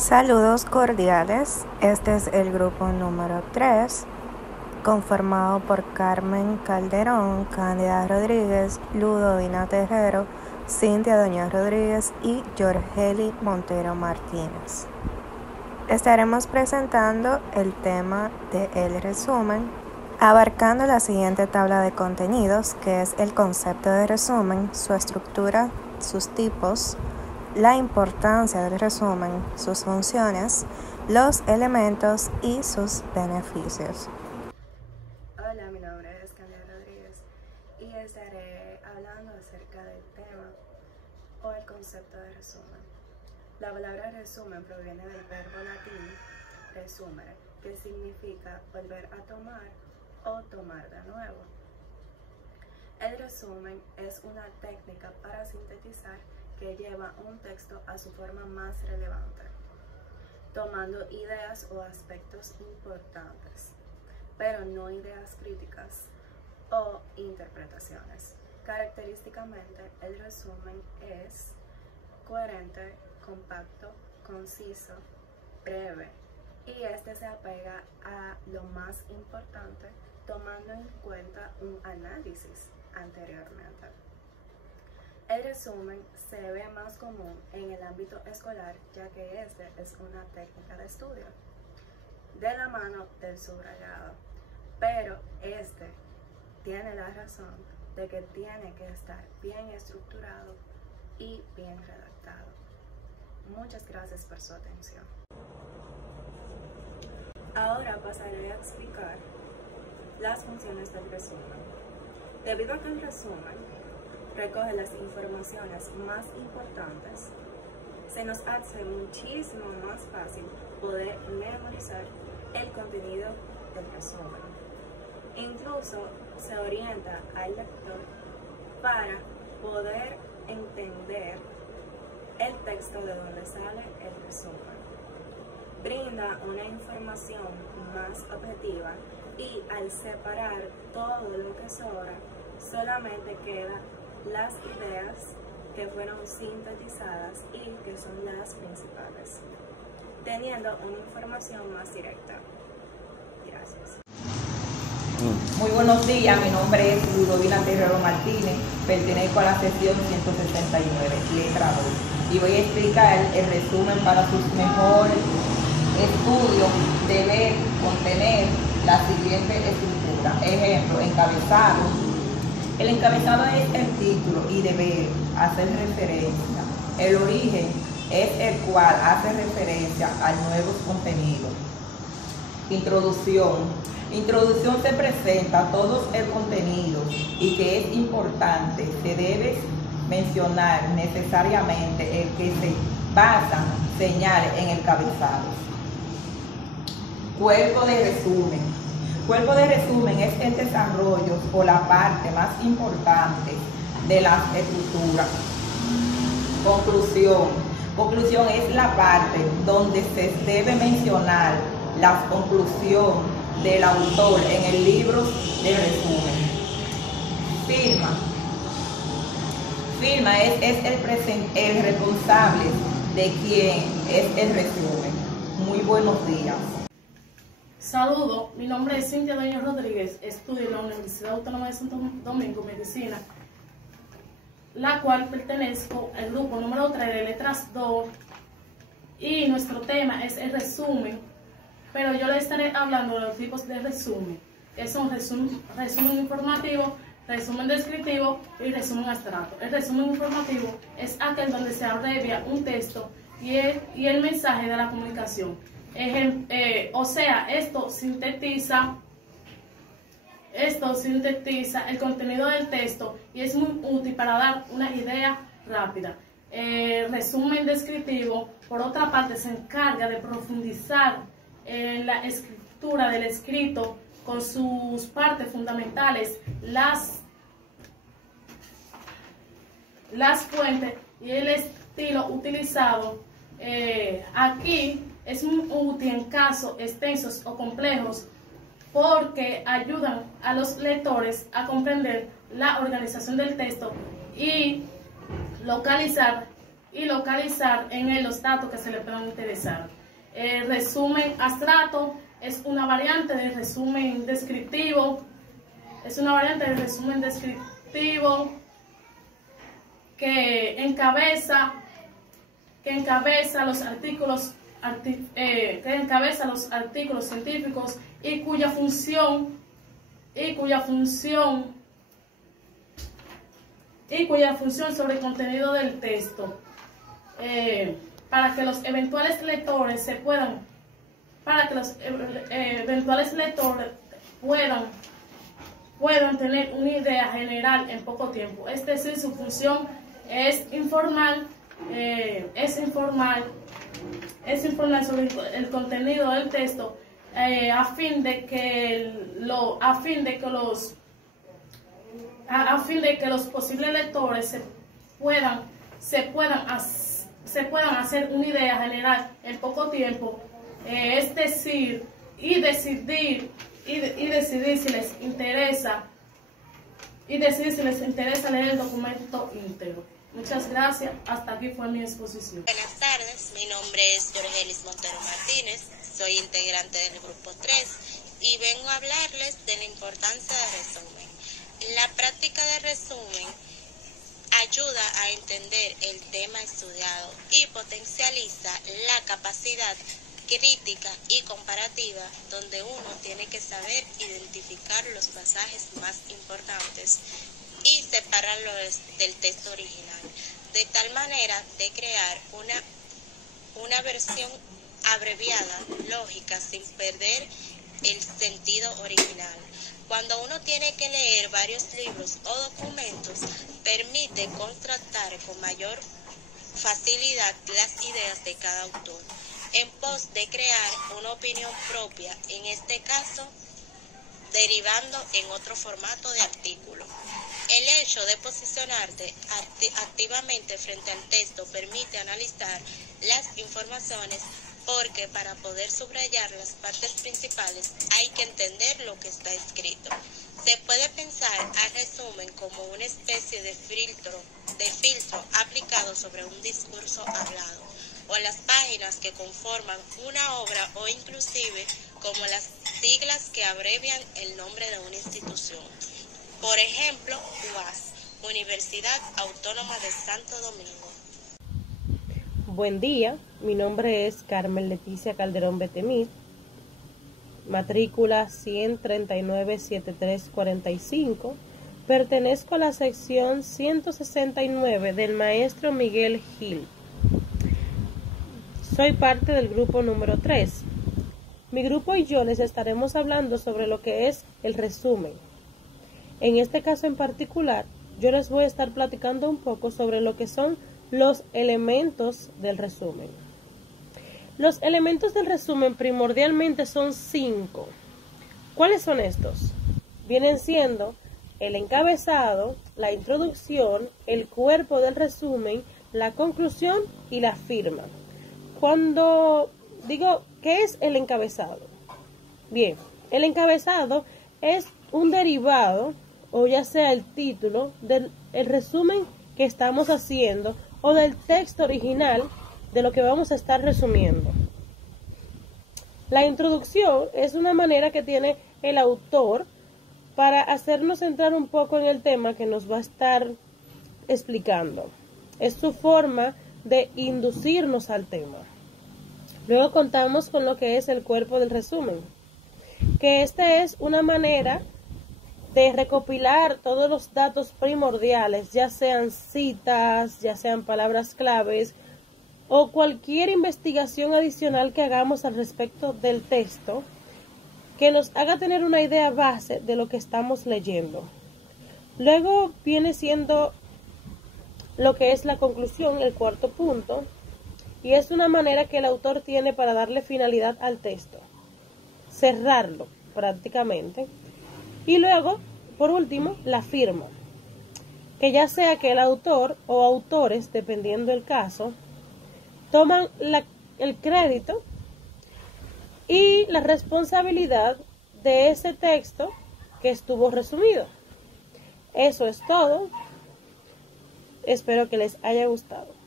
Saludos cordiales, este es el grupo número 3, conformado por Carmen Calderón, Cándida Rodríguez, Ludovina Terrero, Cintia Doña Rodríguez y Yorgeli Montero Martínez. Estaremos presentando el tema del resumen, abarcando la siguiente tabla de contenidos, que es el concepto de resumen, su estructura, sus tipos, la importancia del resumen, sus funciones, los elementos y sus beneficios. Hola, mi nombre es Cándida Rodríguez y estaré hablando acerca del tema o el concepto de resumen. La palabra resumen proviene del verbo latín resumere, que significa volver a tomar o tomar de nuevo. El resumen es una técnica para sintetizar que lleva un texto a su forma más relevante, tomando ideas o aspectos importantes, pero no ideas críticas o interpretaciones. Característicamente, el resumen es coherente, compacto, conciso, breve, y este se apega a lo más importante, tomando en cuenta un análisis anteriormente. El resumen se ve más común en el ámbito escolar, ya que este es una técnica de estudio, de la mano del subrayado, pero este tiene la razón de que tiene que estar bien estructurado y bien redactado. Muchas gracias por su atención. Ahora pasaré a explicar las funciones del resumen. Debido a que el resumen recoge las informaciones más importantes, se nos hace muchísimo más fácil poder memorizar el contenido del resumen. Incluso se orienta al lector para poder entender el texto de donde sale el resumen. Brinda una información más objetiva y al separar todo lo que sobra, solamente queda las ideas que fueron sintetizadas y que son las principales, teniendo una información más directa. Gracias. Muy buenos días, mi nombre es Ludovina Terrero Martínez, pertenezco a la sección 169, letra 2, y voy a explicar el resumen para sus mejores estudios. Debe contener la siguiente estructura. Ejemplo, encabezado. El encabezado es el título y debe hacer referencia. El origen es el cual hace referencia al nuevo contenido. Introducción. Introducción se presenta todo el contenido y que es importante. Se debe mencionar necesariamente el que se basa señales en el cabezado. Cuerpo de resumen. Cuerpo de resumen es el desarrollo o la parte más importante de la estructura. Conclusión. Conclusión es la parte donde se debe mencionar la conclusión del autor en el libro de resumen. Firma. Firma es el responsable de quien es el resumen. Muy buenos días. Saludos, mi nombre es Cintia Doña Rodríguez, estudio en la Universidad Autónoma de Santo Domingo, Medicina, la cual pertenezco al grupo número 3 de letras 2, y nuestro tema es el resumen, pero yo le estaré hablando de los tipos de resumen, que son resumen informativo, resumen descriptivo y resumen abstracto. El resumen informativo es aquel donde se abrevia un texto y el mensaje de la comunicación. O sea, esto sintetiza el contenido del texto y es muy útil para dar una idea rápida. Resumen descriptivo, por otra parte, se encarga de profundizar en la escritura del escrito con sus partes fundamentales, las fuentes y el estilo utilizado. Aquí es muy útil en casos extensos o complejos porque ayudan a los lectores a comprender la organización del texto y localizar y localizar en él los datos que se le puedan interesar. El resumen abstracto es una variante del resumen descriptivo. Que encabeza los artículos científicos y cuya función sobre el contenido del texto, para que los eventuales lectores puedan tener una idea general en poco tiempo. Es decir, su función es informar sobre el contenido del texto, a fin de que los posibles lectores se puedan hacer una idea general en poco tiempo, es decir, y decidir si les interesa leer el documento íntegro. Muchas gracias. Hasta aquí fue mi exposición. Buenas tardes, mi nombre es Jorgelis Montero Martínez, soy integrante del grupo 3 y vengo a hablarles de la importancia del resumen. La práctica de resumen ayuda a entender el tema estudiado y potencializa la capacidad crítica y comparativa, donde uno tiene que saber identificar los pasajes más importantes y separarlo del texto original, de tal manera de crear una versión abreviada, lógica, sin perder el sentido original. Cuando uno tiene que leer varios libros o documentos, permite contrastar con mayor facilidad las ideas de cada autor, en pos de crear una opinión propia, en este caso derivando en otro formato de artículo. El hecho de posicionarte activamente frente al texto permite analizar las informaciones, porque para poder subrayar las partes principales hay que entender lo que está escrito. Se puede pensar al resumen como una especie de filtro aplicado sobre un discurso hablado, o las páginas que conforman una obra, o inclusive como las siglas que abrevian el nombre de una institución. Por ejemplo, UAS, Universidad Autónoma de Santo Domingo. Buen día, mi nombre es Carmen Leticia Calderón Betemir, matrícula 1397345. Pertenezco a la sección 169 del maestro Miguel Gil. Soy parte del grupo número 3. Mi grupo y yo les estaremos hablando sobre lo que es el resumen. En este caso en particular, yo les voy a estar platicando un poco sobre lo que son los elementos del resumen. Los elementos del resumen primordialmente son 5. ¿Cuáles son estos? Vienen siendo el encabezado, la introducción, el cuerpo del resumen, la conclusión y la firma. Cuando digo, ¿qué es el encabezado? Bien, el encabezado es un derivado, o ya sea el título, del resumen que estamos haciendo, o del texto original de lo que vamos a estar resumiendo. La introducción es una manera que tiene el autor para hacernos entrar un poco en el tema que nos va a estar explicando. Es su forma de inducirnos al tema. Luego contamos con lo que es el cuerpo del resumen, que este es una manera de recopilar todos los datos primordiales, ya sean citas, ya sean palabras claves o cualquier investigación adicional que hagamos al respecto del texto, que nos haga tener una idea base de lo que estamos leyendo. Luego viene siendo lo que es la conclusión, el cuarto punto, y es una manera que el autor tiene para darle finalidad al texto, cerrarlo prácticamente. Y luego, por último, la firma, que ya sea que el autor o autores, dependiendo del caso, toman el crédito y la responsabilidad de ese texto que estuvo resumido. Eso es todo. Espero que les haya gustado.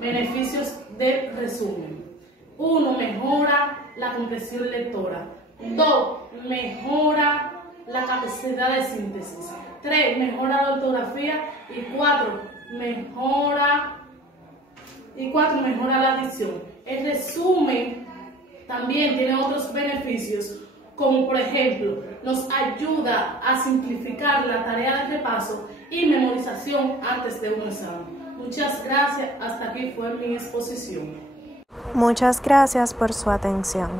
Beneficios del resumen. 1. Mejora la comprensión lectora. 2. Mejora la capacidad de síntesis. 3. Mejora la ortografía. Y 4. Mejora la dicción. El resumen también tiene otros beneficios, como por ejemplo, nos ayuda a simplificar la tarea de repaso y memorización antes de un examen. Muchas gracias, hasta aquí fue mi exposición. Muchas gracias por su atención.